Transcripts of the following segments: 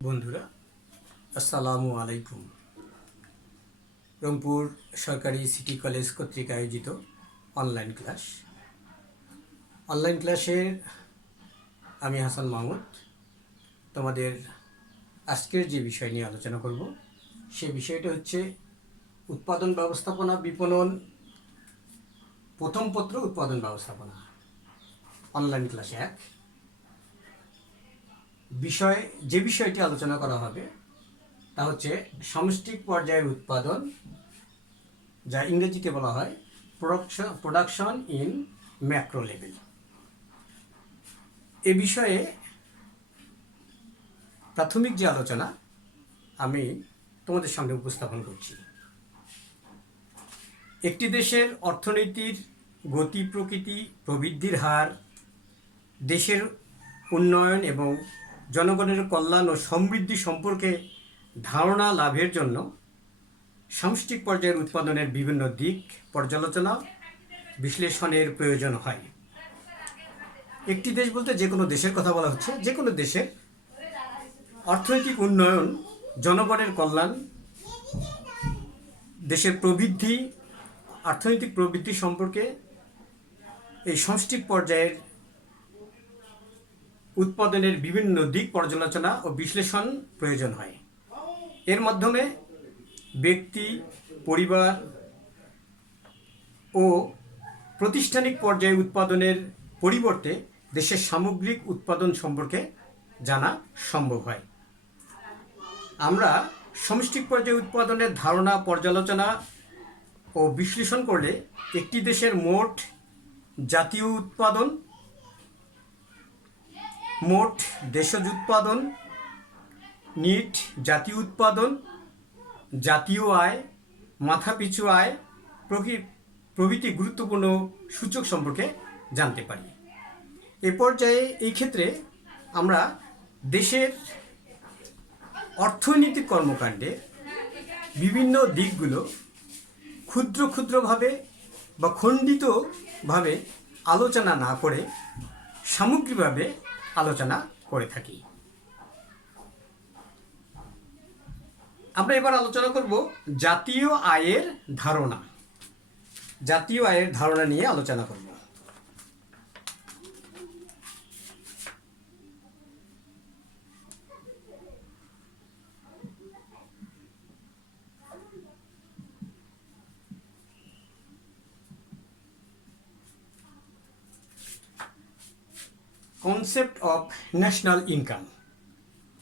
বন্ধুরা, আসসালামু আলাইকুম। রংপুর সরকারি সিটি কলেজ কর্তৃক আয়োজিত অনলাইন ক্লাসের আমি হাসান মাহমুদ তোমাদের আজকের যে বিষয় নিয়ে আলোচনা করব সে বিষয়টা হচ্ছে উৎপাদন ব্যবস্থাপনা বিপণন প্রথম পত্র উৎপাদন ব্যবস্থাপনা অনলাইন ক্লাস 1। যে বিষয়টি আলোচনা করা হবে তা হচ্ছে সামষ্টিক পর্যায়ের উৎপাদন, যা ইংরেজিতে বলা হয় প্রোডাকশন ইন ম্যাক্রো লেভেল। এ বিষয়ে প্রাথমিক যে আলোচনা আমি তোমাদের সামনে উপস্থাপন করছি। একটি দেশের অর্থনীতির গতি প্রকৃতি, প্রবৃদ্ধির হার, দেশের উন্নয়ন এবং জনগণের কল্যাণ ও সমৃদ্ধি সম্পর্কে ধারণা লাভের জন্য সামষ্টিক পর্যায়ের উৎপাদনের বিভিন্ন দিক পর্যালোচনা বিশ্লেষণের প্রয়োজন হয়। একটি দেশ বলতে যে কোনো দেশের কথা বলা হচ্ছে। যে কোনো দেশের অর্থনৈতিক উন্নয়ন, জনগণের কল্যাণ, দেশের প্রবৃদ্ধি, অর্থনৈতিক প্রবৃদ্ধি সম্পর্কে এই সামষ্টিক পর্যায়ের উৎপাদনের বিভিন্ন দিক পর্যালোচনা ও বিশ্লেষণ প্রয়োজন হয়। এর মাধ্যমে ব্যক্তি, পরিবার ও প্রাতিষ্ঠানিক পর্যায়ে উৎপাদনের পরিবর্তে দেশের সামগ্রিক উৎপাদন সম্পর্কে জানা সম্ভব হয়। আমরা সামষ্টিক পর্যায়ে উৎপাদনের ধারণা পর্যালোচনা ও বিশ্লেষণ করলে একটি দেশের মোট জাতীয় উৎপাদন, মোট দেশজ উৎপাদন, নিট জাতীয় উৎপাদন, জাতীয় আয়, মাথাপিছু আয় প্রভৃতি গুরুত্বপূর্ণ সূচক সম্পর্কে জানতে পারি। এই ক্ষেত্রে আমরা দেশের অর্থনৈতিক কর্মকাণ্ডে বিভিন্ন দিকগুলো ক্ষুদ্রভাবে বা খণ্ডিতভাবে আলোচনা না করে সামগ্রিকভাবে আলোচনা করে থাকি। আমরা এবার আলোচনা করব জাতীয় আয়ের ধারণা। জাতীয় আয়ের ধারণা নিয়ে আলোচনা করব। কনসেপ্ট অফ ন্যাশনাল ইনকাম,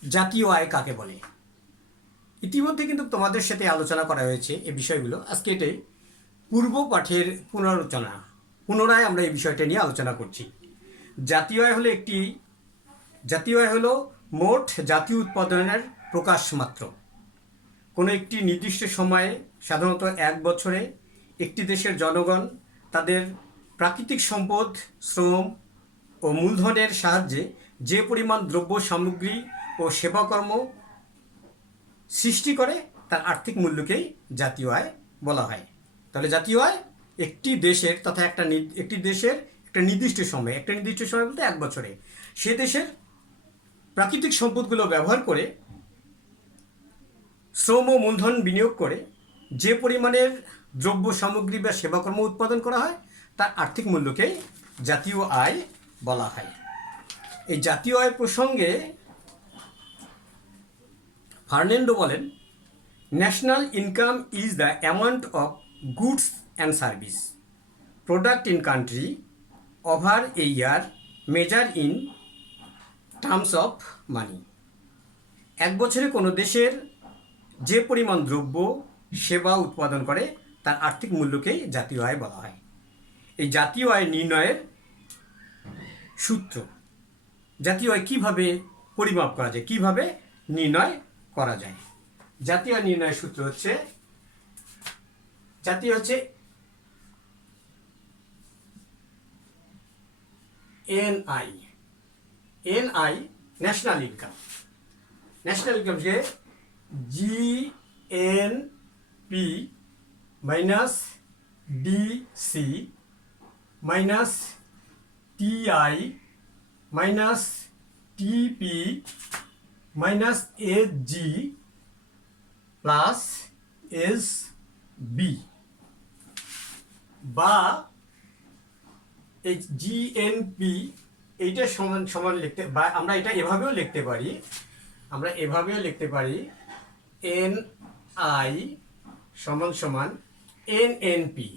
জাতীয় আয় কাকে বলে? ইতিমধ্যে কিন্তু তোমাদের সাথে আলোচনা করা হয়েছে এই বিষয়গুলো। আজকে এটাই পূর্ব পাঠের পুনরায় আমরা এই বিষয়টা নিয়ে আলোচনা করছি। জাতীয় আয় হলো মোট জাতীয় উৎপাদনের প্রকাশ মাত্র। কোনো একটি নির্দিষ্ট সময়ে, সাধারণত 1 বছরে, একটি দেশের জনগণ তাদের প্রাকৃতিক সম্পদ, শ্রম ও মূলধনের সাহায্যে যে পরিমাণ দ্রব্য সামগ্রী ও সেবাকর্ম সৃষ্টি করে তার আর্থিক মূল্যকেই জাতীয় আয় বলা হয়। তাহলে জাতীয় আয় একটি দেশের তথা একটি দেশের একটা নির্দিষ্ট সময় বলতে 1 বছরে সে দেশের প্রাকৃতিক সম্পদগুলো ব্যবহার করে, শ্রম ও মূলধন বিনিয়োগ করে যে পরিমাণের দ্রব্য সামগ্রী বা সেবাকর্ম উৎপাদন করা হয় তার আর্থিক মূল্যকেই জাতীয় আয় বলা হয়। এই জাতীয় আয় প্রসঙ্গে ফার্নান্ডো বলেন, national income is the amount of goods and service product in country over a year measure in terms of money. 1 বছরে কোনো দেশের যে পরিমাণ দ্রব্য সেবা উৎপাদন করে তার আর্থিক মূল্যকেই জাতীয় আয় বলা হয়। এই জাতীয় আয় নির্ণয়ের সূত্র, জাতীয় আয় কীভাবে পরিমাপ করা যায়, কীভাবে নির্ণয় করা যায়? জাতীয় আয় নির্ণয়ের সূত্র হচ্ছে এনআই, ন্যাশনাল ইনকাম যে GNP minus DC minus TI minus TP minus S G plus S B, বা এই জিএনপি এইটা সমান সমান লিখতে, বা আমরা এটা এভাবেও লিখতে পারি, এন আই সমান সমান N N P,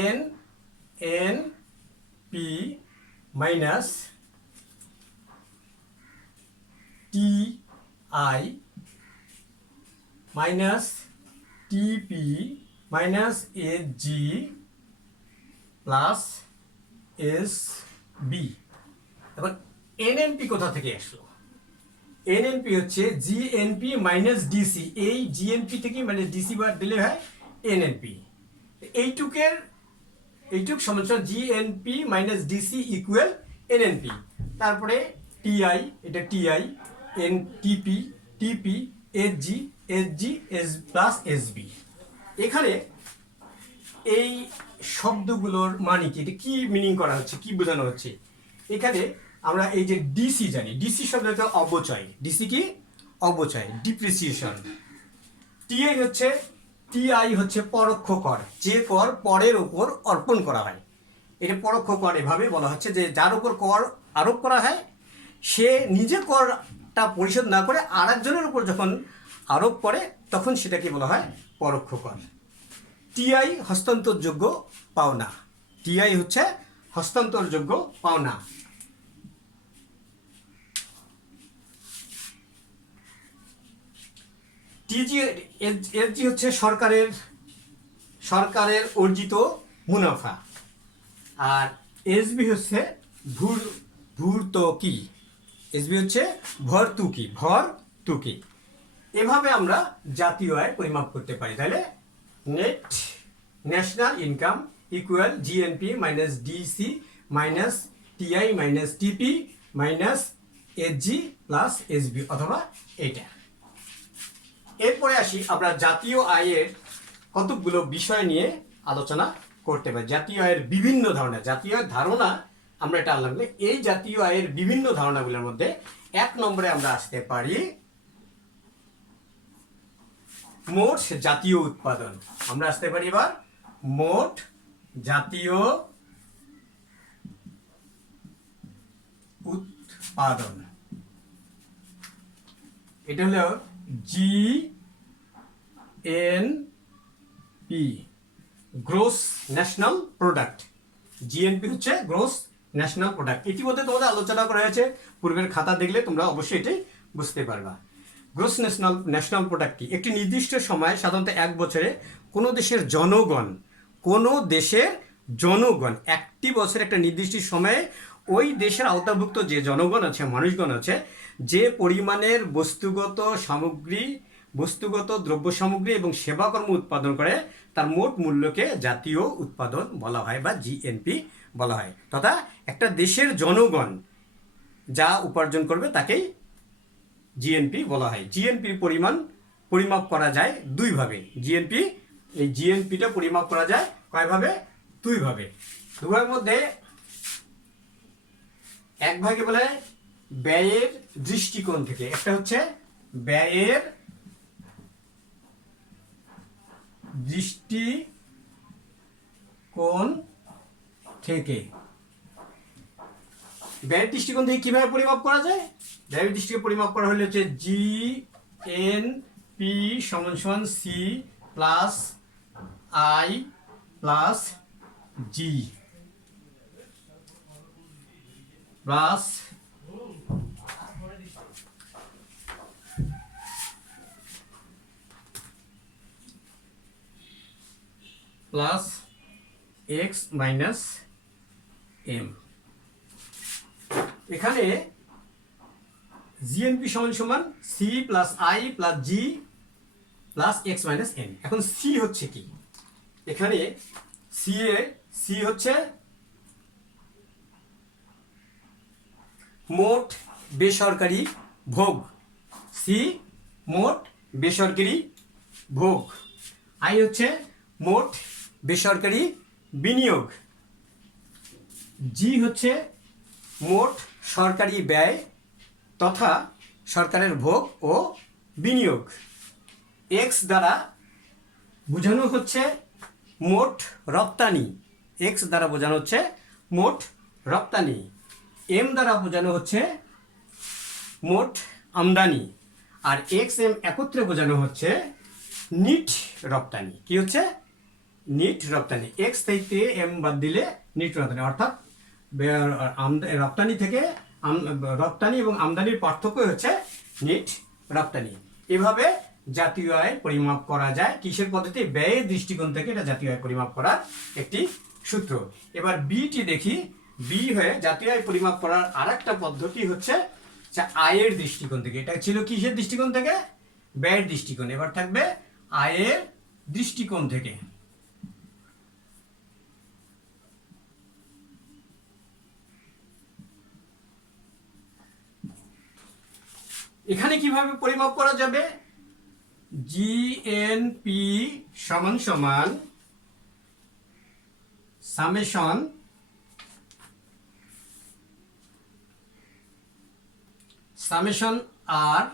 N N P minus T I minus TP minus S G plus S B. এখন এনএনপি কোথা থেকে আসলো? এনএনপি হচ্ছে জিএনপি মাইনাস ডিসি, এই জিএনপি থেকে মানে ডিসি বার দিলে হয় এনএনপি। এইটুক সমান GNP minus DC equal NNP. তারপরে টিআই, এটা TI, N TP, TP S G, S plus S B. এখানে এই শব্দগুলোর মানে কি, এটা কি মিনিং করা হচ্ছে, কি বোঝানো হচ্ছে? এখানে আমরা এই যে ডিসি জানি, ডিসি শব্দটা অবচয়, ডিসি কি অবচয়, ডিপ্রিসিয়েশন। টিআই হচ্ছে পরোক্ষ কর, যে কর পরের ওপর অর্পণ করা হয়, এটা পরোক্ষ কর। এভাবে বলা হচ্ছে যে যার উপর কর আরোপ করা হয় সে নিজে করটা পরিশোধ না করে আর একজনের উপর যখন আরোপ করে তখন সেটাকে বলা হয় পরোক্ষ কর। টিআই হস্তান্তরযোগ্য পাওনা, টিআই হচ্ছে হস্তান্তরযোগ্য পাওনা। এসজি হচ্ছে সরকারের অর্জিত মুনাফা, আর এসবি হচ্ছে ভর্তুকি, এসবি হচ্ছে ভর্তুকি। এভাবে আমরা জাতীয় আয় পরিমাপ করতে পারি। তাহলে net national income equal GNP minus DC minus TI minus TP minus SG plus SB, অথবা এটা। এরপরে আসি আমরা জাতীয় আয়ের কতকগুলো বিষয় নিয়ে আলোচনা করতে পারি। জাতীয় আয়ের বিভিন্ন ধারণা, জাতীয় আয়ের ধারণা আমরা এটা আনলাম। এই জাতীয় আয়ের বিভিন্ন ধারণাগুলোর মধ্যে 1 নম্বরে আমরা আসতে পারি মোট জাতীয় উৎপাদন। আমরা আসতে পারি এবার মোট জাতীয় উৎপাদন। এটা হলো GNP, gross national product. GNP হচ্ছে গ্রোস ন্যাশনাল প্রোডাক্ট। ইতিমধ্যে তোমাদের আলোচনা করা হয়েছে, পূর্বের খাতা দেখলে তোমরা অবশ্যই এটাই বুঝতে পারবা। গ্রোস ন্যাশনাল প্রোডাক্ট কি? একটি নির্দিষ্ট সময়, সাধারণত 1 বছরে কোনো দেশের জনগণ একটি বছরে একটা নির্দিষ্ট সময়ে ওই দেশের আওতাভুক্ত যে জনগণ আছে, মানুষগণ আছে, যে পরিমাণের বস্তুগত দ্রব্য সামগ্রী এবং সেবাকর্ম উৎপাদন করে তার মোট মূল্যকে জাতীয় উৎপাদন বলা হয় বা জিএনপি বলা হয়। তথা একটা দেশের জনগণ যা উপার্জন করবে তাকেই জিএনপি বলা হয়। জিএনপির পরিমাপ করা যায় 2 ভাবে। এই জিএনপিটা পরিমাপ করা যায় কয়ভাবে? 2 ভাবে। 2 ভাগের মধ্যে 1 ভাগে বলে ব্যয়ের দৃষ্টিকোণ থেকে, একটা হচ্ছে ব্যয়ের দৃষ্টিকোণ থেকে। ব্যয়ের দৃষ্টিকোণ থেকে কিভাবে পরিমাপ করা যায়? ব্যয়ের দৃষ্টিকোণ পরিমাপ করা হলে হচ্ছে জিএনপি সমান সমান C plus I plus G plus X minus M. এখানে জিএনপি সমান সমান C plus I plus G plus X minus M. এখন সি হচ্ছে কি? এখানে সি হচ্ছে মোট বেসরকারি ভোগ, সি মোট বেসরকারি ভোগ। আই হচ্ছে মোট বেসরকারি বিনিয়োগ। জি হচ্ছে মোট সরকারি ব্যয় তথা সরকারের ভোগ ও বিনিয়োগ। এক্স দ্বারা বোঝানো হচ্ছে মোট রপ্তানি, এক্স দ্বারা বোঝানো হচ্ছে মোট রপ্তানি। এম দ্বারা বোঝানো হচ্ছে মোট আমদানি। আর এক্স এম একত্রে বোঝানো হচ্ছে নিট রপ্তানি। কি হচ্ছে? নিট রপ্তানি। এক্স থেকে এম বাদ দিলে নিট রপ্তানি, অর্থাৎ রপ্তানি থেকে রপ্তানি এবং আমদানির পার্থক্য হচ্ছে নিট রপ্তানি। এভাবে জাতীয় আয় পরিমাপ করা যায়। কিসের পদ্ধতি? ব্যয়ের দৃষ্টিকোণ থেকে এটা জাতীয় আয় পরিমাপ করার একটি সূত্র। এবার বিটি দেখি। বি হয়ে জাতীয় আয় পরিমাপ করার আরেকটা পদ্ধতি হচ্ছে আয়ের দৃষ্টিকোণ থেকে। এটা ছিল কিসের দৃষ্টিকোণ থেকে? ব্যয়ের দৃষ্টিকোণ। এবার থাকবে আয়ের দৃষ্টিকোণ থেকে। এখানে কিভাবে পরিমাপ করা যাবে? জিএনপি সমান সমান summation R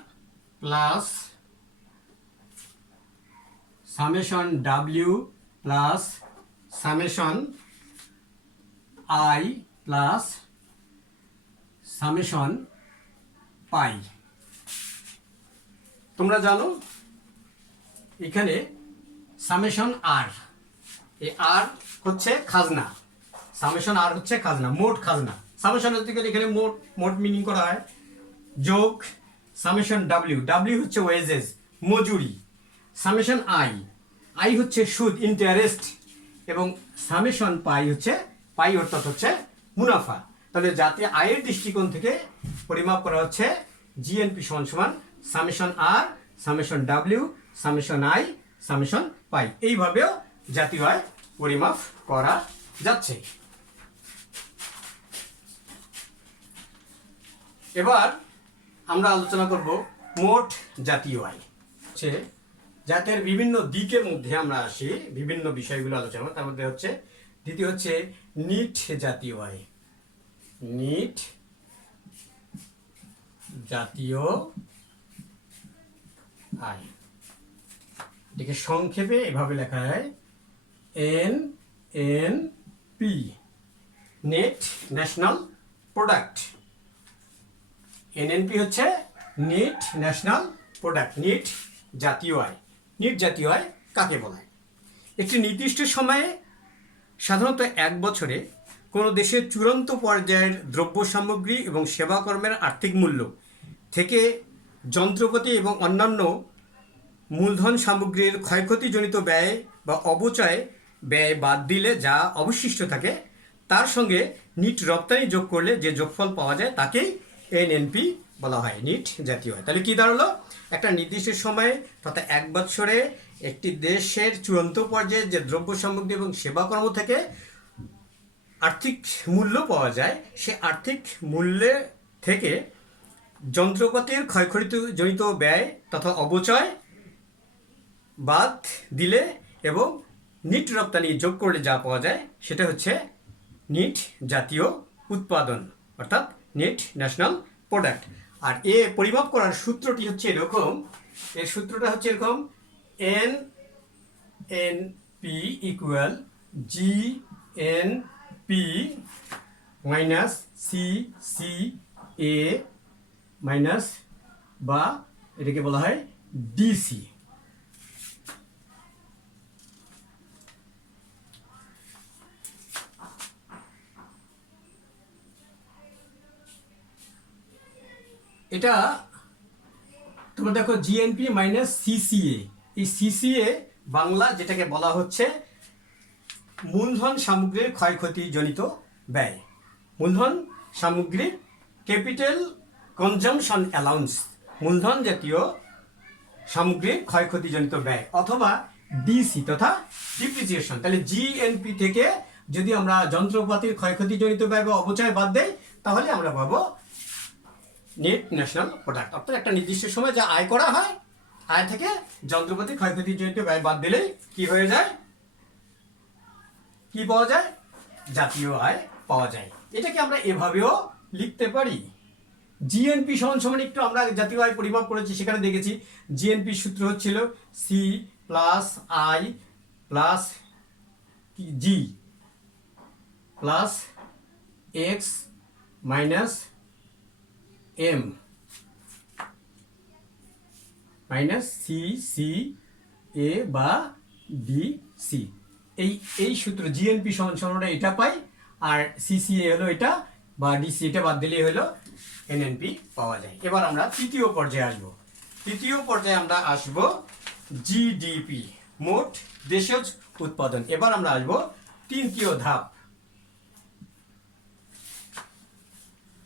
plus summation W plus summation I plus summation pi. তোমরা জানো এখানে সামেশন আর, এই আর হচ্ছে খাজনা। সামেশন আর হচ্ছে খাজনা, মোট খাজনা। সামেশন এখানে মোট মোট মিনিং করা হয়। যোগ সামেশন ডাব্লিউ, ডাব্লিউ হচ্ছে ওয়েজেস, মজুরি। সামেশন আই, আই হচ্ছে সুদ, ইন্টারেস্ট। এবং সামেশন পাই হচ্ছে পাই অর্থাৎ হচ্ছে মুনাফা। তাহলে যাতে আয়ের দৃষ্টিকোণ থেকে পরিমাপ করা হচ্ছে জিএনপি সমান সমান summation R, summation W, summation I, summation pi. এইভাবেও জাতীয় আয় পরিমাপ করা যাচ্ছে। এবার আমরা আলোচনা করব মোট জাতীয় আয়। হচ্ছে জাতীয় বিভিন্ন দিকের মধ্যে আমরা আসি, বিভিন্ন বিষয়গুলো আলোচনা করব। তার মধ্যে হচ্ছে দ্বিতীয় হচ্ছে নিট জাতীয় আয়। নিট জাতীয় আয়, এটাকে সংক্ষেপে এভাবে লেখা হয় NNP, net national product. NNP হচ্ছে নেট ন্যাশনাল প্রোডাক্ট, নেট জাতীয় আয়। নেট জাতীয় আয় কাকে বলা হয়? একটি নির্দিষ্ট সময়ে, সাধারণত এক বছরে, কোনো দেশের চূড়ান্ত পর্যায়ের দ্রব্য সামগ্রী এবং সেবাকর্মের আর্থিক মূল্য থেকে যন্ত্রপাতি এবং অন্যান্য মূলধন সামগ্রীর ক্ষয়ক্ষতিজনিত ব্যয় বা অপচয় ব্যয় বাদ দিলে যা অবশিষ্ট থাকে তার সঙ্গে নিট রপ্তানি যোগ করলে যে যোগফল পাওয়া যায় তাকেই এনএনপি বলা হয়, নিট জাতীয় আয়। তাহলে কি দাঁড়ালো? একটা নির্দিষ্ট সময়ে তথা এক বছরে একটি দেশের চূড়ান্ত পর্যায়ে যে দ্রব্য সামগ্রী এবং সেবাকর্ম থেকে আর্থিক মূল্য পাওয়া যায়, সে আর্থিক মূল্যে থেকে যন্ত্রপাতির ক্ষয়ক্ষতিজনিত ব্যয় তথা অপচয় বাদ দিলে এবং নিট রপ্তানি যোগ করলে যা পাওয়া যায় সেটা হচ্ছে নিট জাতীয় উৎপাদন, অর্থাৎ নেট ন্যাশনাল প্রোডাক্ট। আর এ পরিমাপ করার সূত্রটি হচ্ছে এরকম, এর সূত্রটা হচ্ছে এরকম, N N P equal G N P minus C C A minus, বা এটাকে বলা হয় ডিসি। এটা তোমরা দেখো জিএনপি মাইনাস সিসিএ, এই সিসিএ বাংলা যেটাকে বলা হচ্ছে মূলধন সামগ্রীর ক্ষয়ক্ষতিজনিত ব্যয়। মূলধন সামগ্রীর ক্যাপিটাল কনজামশন অ্যালাউন্স, মূলধন জাতীয় সামগ্রীর ক্ষয়ক্ষতিজনিত ব্যয়, অথবা ডিসি তথা ডিপ্রিসিয়েশন। তাহলে জিএনপি থেকে যদি আমরা যন্ত্রপাতির ক্ষয়ক্ষতিজনিত ব্যয় বা অপচয় বাদ দেই তাহলে আমরা পাবো নেট ন্যাশনাল প্রোডাক্ট। অর্থাৎ একটা নির্দিষ্ট সময় যা আয় করা হয়, আয় থেকে যন্ত্রপাতির ক্ষয়ক্ষতিজনিত ব্যয় বাদ দিলেই কি হয়ে যায়? কি পাওয়া যায়? জাতীয় আয় পাওয়া যায়। এটাকে আমরা এভাবেও লিখতে পারি। জিএনপি সমান সমান একটু আমরা জাতীয় আয় পরিমাপ করেছি, সেখানে দেখেছি জিএনপি সূত্র হচ্ছিল C plus I plus G plus X minus M minus C C A বা ডি সি। এই সূত্র জিএনপি সমান সমান এটা পাই, আর সিসিএ হলো এটা বা ডিসি, এটা বাদ দিলেই হলো এনএনপি পাওয়া যায়। এবার আমরা তৃতীয় পর্যায়ে আসব। তৃতীয় পর্যায়ে আমরা আসব জিডিপি, মোট দেশজ উৎপাদন। এবার আমরা আসব তৃতীয় ধাপ,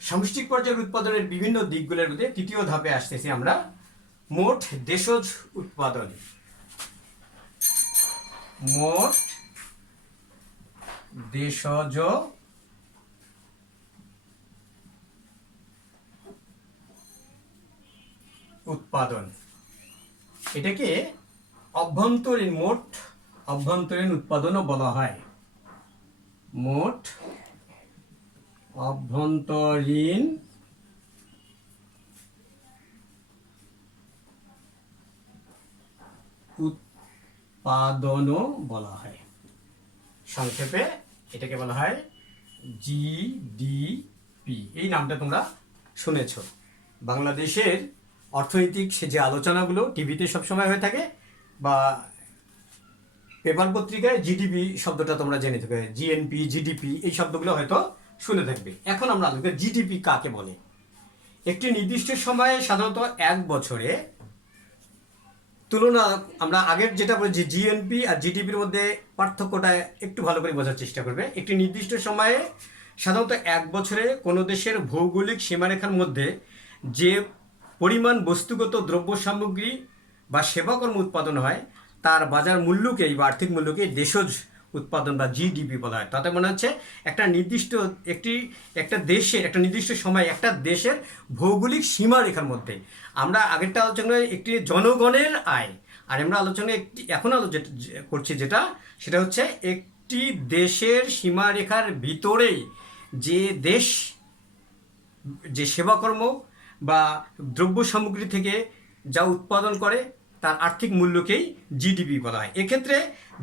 সামষ্টিক পর্যায়ের উৎপাদনের বিভিন্ন দিকগুলোর মধ্যে তৃতীয় ধাপে আসতেছি আমরা, মোট দেশজ উৎপাদন। মোট দেশজ উৎপাদন, এটাকে অভ্যন্তরীণ, মোট অভ্যন্তরীণ উৎপাদনও বলা হয়। মোট অভ্যন্তরীণ উৎপাদনও বলা হয়। সংক্ষেপে এটাকে বলা হয় জিডিপি। এই নামটা তোমরা শুনেছ। বাংলাদেশের অর্থনৈতিক যে আলোচনাগুলো টিভিতে সবসময় হয়ে থাকে বা পেপার পত্রিকায় জিডিপি শব্দটা তোমরা জেনে থাকবে, জিএনপি, জিডিপি এই শব্দগুলো হয়তো শুনে থাকবে। এখন আমরা জিডিপি কাকে বলে। একটি নির্দিষ্ট সময়ে সাধারণত এক বছরে তুলনা, আমরা আগের যেটা বলছি জিএনপি আর জিডিপির মধ্যে পার্থক্যটা একটু ভালো করে বোঝার চেষ্টা করবে। একটি নির্দিষ্ট সময়ে সাধারণত এক বছরে কোনো দেশের ভৌগোলিক সীমারেখার মধ্যে যে পরিমাণ বস্তুগত দ্রব্য সামগ্রী বা সেবাকর্ম উৎপাদন হয় তার বাজার মূল্যকেই বা আর্থিক মূল্যকেই দেশজ উৎপাদন বা জিডিপি বলা হয়। তাতে মনে হচ্ছে একটা নির্দিষ্ট একটা দেশের একটা নির্দিষ্ট সময় একটা দেশের ভৌগোলিক সীমারেখার মধ্যে, আমরা আগেরটা আলোচনায় একটি জনগণের আয়, আর আমরা আলোচনায় এখন করছি সেটা হচ্ছে একটি দেশের সীমারেখার ভিতরেই যে দেশ যে সেবাকর্ম বা দ্রব্য সামগ্রী থেকে যা উৎপাদন করে তার আর্থিক মূল্যকেই জিডিপি বলা হয়। এক্ষেত্রে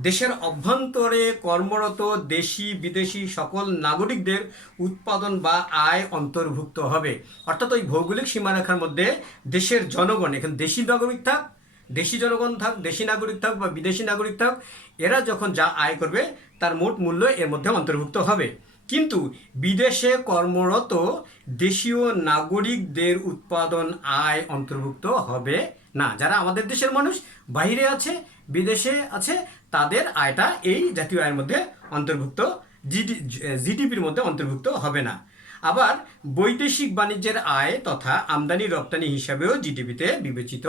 দেশের অভ্যন্তরে কর্মরত দেশি বিদেশি সকল নাগরিকদের উৎপাদন বা আয় অন্তর্ভুক্ত হবে। অর্থাৎ ওই ভৌগোলিক সীমারেখার মধ্যে দেশের জনগণ, এখানে দেশি নাগরিক থাক, দেশি জনগণ থাক, দেশি নাগরিক থাক বা বিদেশি নাগরিক থাক, এরা যখন যা আয় করবে তার মোট মূল্য এর মধ্যে অন্তর্ভুক্ত হবে। কিন্তু বিদেশে কর্মরত দেশীয় নাগরিকদের উৎপাদন আয় অন্তর্ভুক্ত হবে না। যারা আমাদের দেশের মানুষ বাইরে আছে, বিদেশে আছে, তাদের আয়টা এই জাতীয় আয়ের মধ্যে অন্তর্ভুক্ত, জিডিপির মধ্যে অন্তর্ভুক্ত হবে না। আবার বৈদেশিক বাণিজ্যের আয় তথা আমদানি রপ্তানি হিসাবেও জিডিপিতে বিবেচিত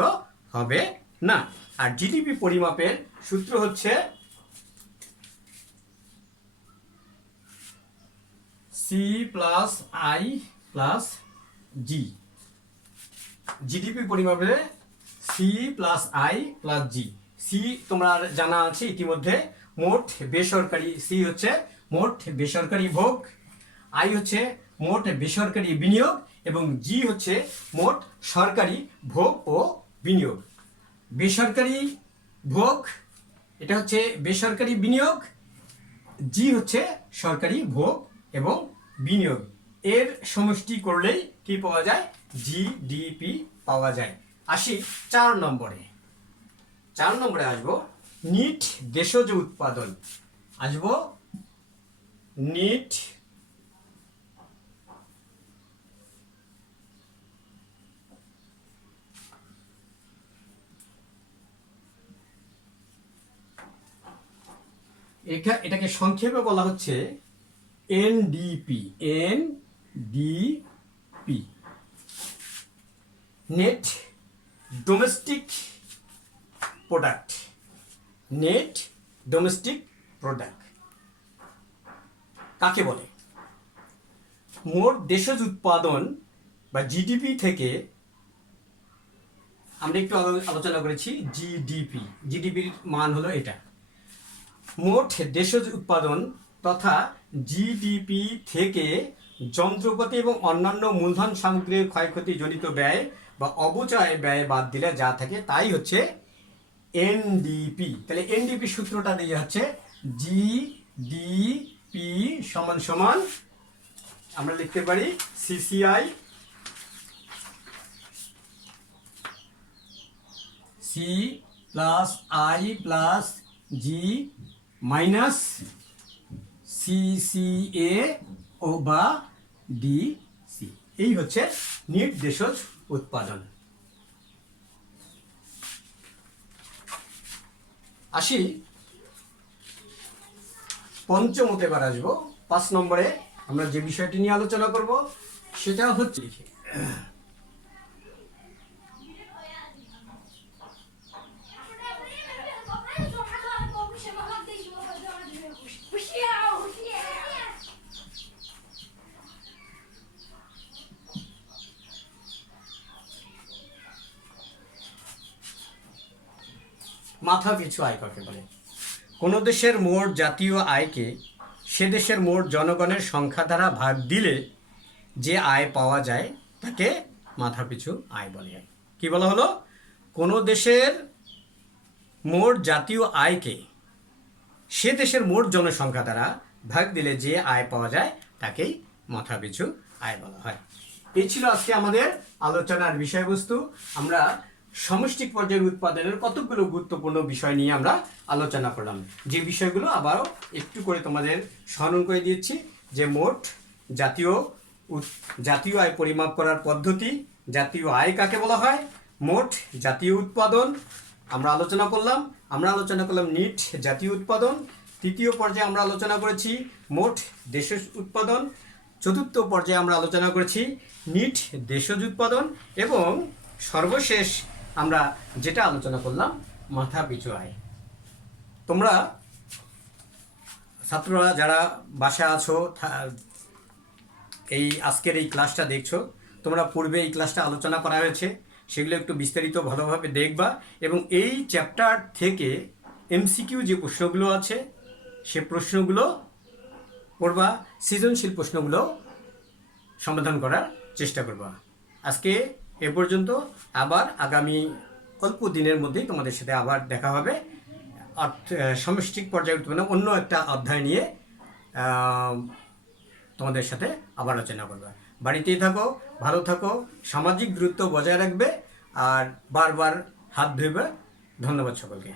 হবে না। আর জিডিপি পরিমাপের সূত্র হচ্ছে C plus I plus G. GDP পরিমাপে C plus I plus G. C তোমরা জানা আছে ইতিমধ্যে, মোট বেসরকারি, সি হচ্ছে মোট বেসরকারি ভোগ, আই হচ্ছে মোট বেসরকারি বিনিয়োগ এবং জি হচ্ছে মোট সরকারি ভোগ ও বিনিয়োগ। বেসরকারি ভোগ এটা হচ্ছে বেসরকারি বিনিয়োগ, জি হচ্ছে সরকারি ভোগ এবং বিনিয়োগ, এর সমষ্টি করলেই কি পাওয়া যায়, জিডিপি পাওয়া যায়। আসি 4 নম্বরে। 4 নম্বরে আসবো নিট দেশজ উৎপাদন। আসবো নিট এটাকে সংক্ষেপে বলা হচ্ছে NDP. NDP net domestic product. Net domestic product কাকে বলে? মোট দেশজ উৎপাদন বা জিডিপি থেকে আমরা একটু আলোচনা করেছি জিডিপি। জিডিপির মান হলো এটা। মোট দেশজ উৎপাদন তথা জিডিপি থেকে যন্ত্রপাতি এবং অন্যান্য মূলধন সামগ্রীর ক্ষয়ক্ষতিজনিত ব্যয় বা অপচয় ব্যয় বাদ দিলে যা থাকে তাই হচ্ছে এনডিপি। তাহলে এনডিপি সূত্রটা দিয়ে হচ্ছে জিডিপি সমান সমান আমরা লিখতে পারি CCI C plus I plus G minus CCA ও বা ডিসি। এই হচ্ছে নিট দেশজ উৎপাদন। আসি পঞ্চমতে এবার আসবো। 5 নম্বরে আমরা যে বিষয়টি নিয়ে আলোচনা করব সেটা হচ্ছে মাথা পিছু আয় কাকে বলে। কোনো দেশের মোট জাতীয় আয়কে সে দেশের মোট জনগণের সংখ্যা দ্বারা ভাগ দিলে যে আয় পাওয়া যায় তাকে মাথাপিছু আয় বলে। কি বলা হলো? কোনো দেশের মোট জাতীয় আয়কে সে দেশের মোট জনসংখ্যা দ্বারা ভাগ দিলে যে আয় পাওয়া যায় তাকেই মাথাপিছু আয় বলা হয়। এই ছিল আজকে আমাদের আলোচনার বিষয়বস্তু। আমরা সমষ্টিক পর্যায়ের উৎপাদনের কতগুলো গুরুত্বপূর্ণ বিষয় নিয়ে আমরা আলোচনা করলাম, যে বিষয়গুলো আবারও একটু করে তোমাদের স্মরণ করে দিয়েছি। যে মোট জাতীয় আয় পরিমাপ করার পদ্ধতি, জাতীয় আয় কাকে বলা হয়, মোট জাতীয় উৎপাদন আমরা আলোচনা করলাম নিট জাতীয় উৎপাদন। তৃতীয় পর্যায়ে আমরা আলোচনা করেছি মোট দেশজ উৎপাদন। চতুর্থ পর্যায়ে আমরা আলোচনা করেছি নিট দেশজ উৎপাদন এবং সর্বশেষ আমরা যেটা আলোচনা করলাম মাথাপিছু আয়। তোমরা ছাত্ররা যারা বাসায় আছো, এই আজকের এই ক্লাসটা দেখছো, তোমরা পূর্বে এই ক্লাসটা আলোচনা করা হয়েছে, সেগুলো একটু বিস্তারিত ভালোভাবে দেখবা এবং এই চ্যাপ্টার থেকে এমসিকিউ যে প্রশ্নগুলো আছে সে প্রশ্নগুলো করবা, সৃজনশীল প্রশ্নগুলো সমাধান করার চেষ্টা করবা। আজকে এ পর্যন্ত, আবার আগামী অল্প দিনের মধ্যেই তোমাদের সাথে আবার দেখা হবে সমষ্টিক পর্যায়ে উৎপন্ন অন্য একটা অধ্যায় নিয়ে তোমাদের সাথে আবার আলোচনা করবে। বাড়িতেই থাকো, ভালো থাকো, সামাজিক দূরত্ব বজায় রাখবে আর বারবার হাত ধুবে। ধন্যবাদ সকলকে।